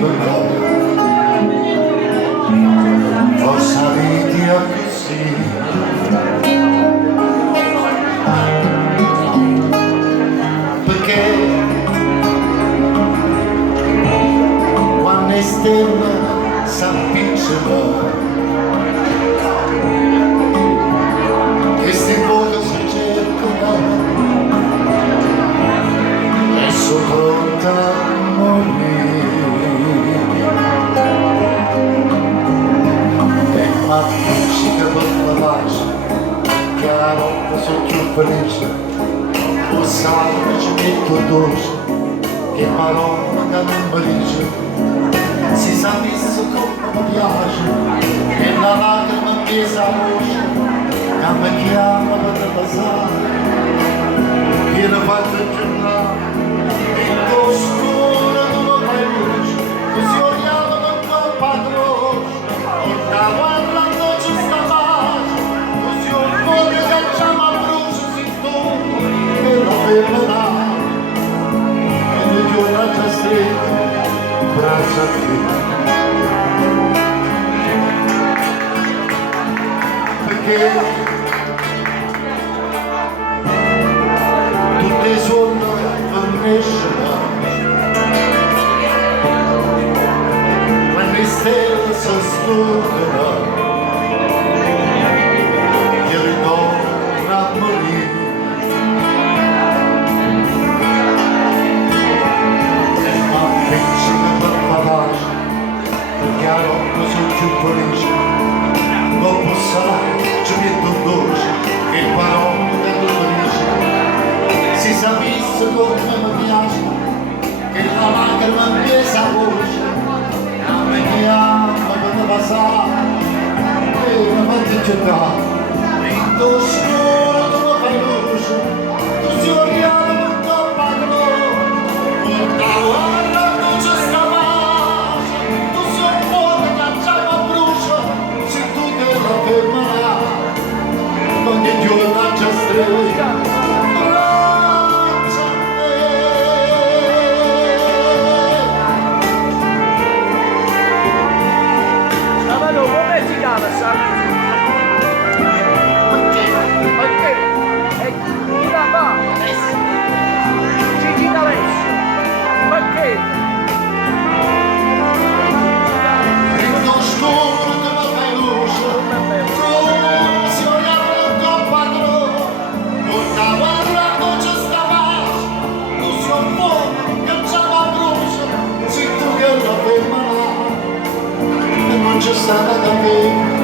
vergogna, forse vedi così. Perché quando è stella s'appiccica, che sti poco si cercano e sono pronta a morire. E ma appiccica per la pace, che la notte sono più felice, lo sai che ci metto dolce, che parola che non mi dice. Si sapesse come mi piace, e la lacrima mi sa voce, che mi chiama per passare, che ne faccio giornare, e tu scuro non fai luce, così odiamo con tuo padrone, e da guardando ci sta pace, così un fuoco che facciamo a brucio si tu, e la fermerà, e le giornate strette, braccia a te. Perché tutte le sonde finiscono, quando le stelle si sfuggono, ti ritorno a morire. E ma appiccica per la pace, perché a notte sono più felice, dopo sai ci metto dolce, che parole che tu dici, si sapesse come mi piace, che la lacrima mi sa voce, a me chiama per passare, e mi fate giocare, in tuo scuro tu mi fai luce, tu si oriamo il tuo padrone, porta guarda non ci sta pace, tu sei un fuoco che acciaio a brucio, se tu te la fermerà, ogni giorno c'è stretta. Non c'è stata da me.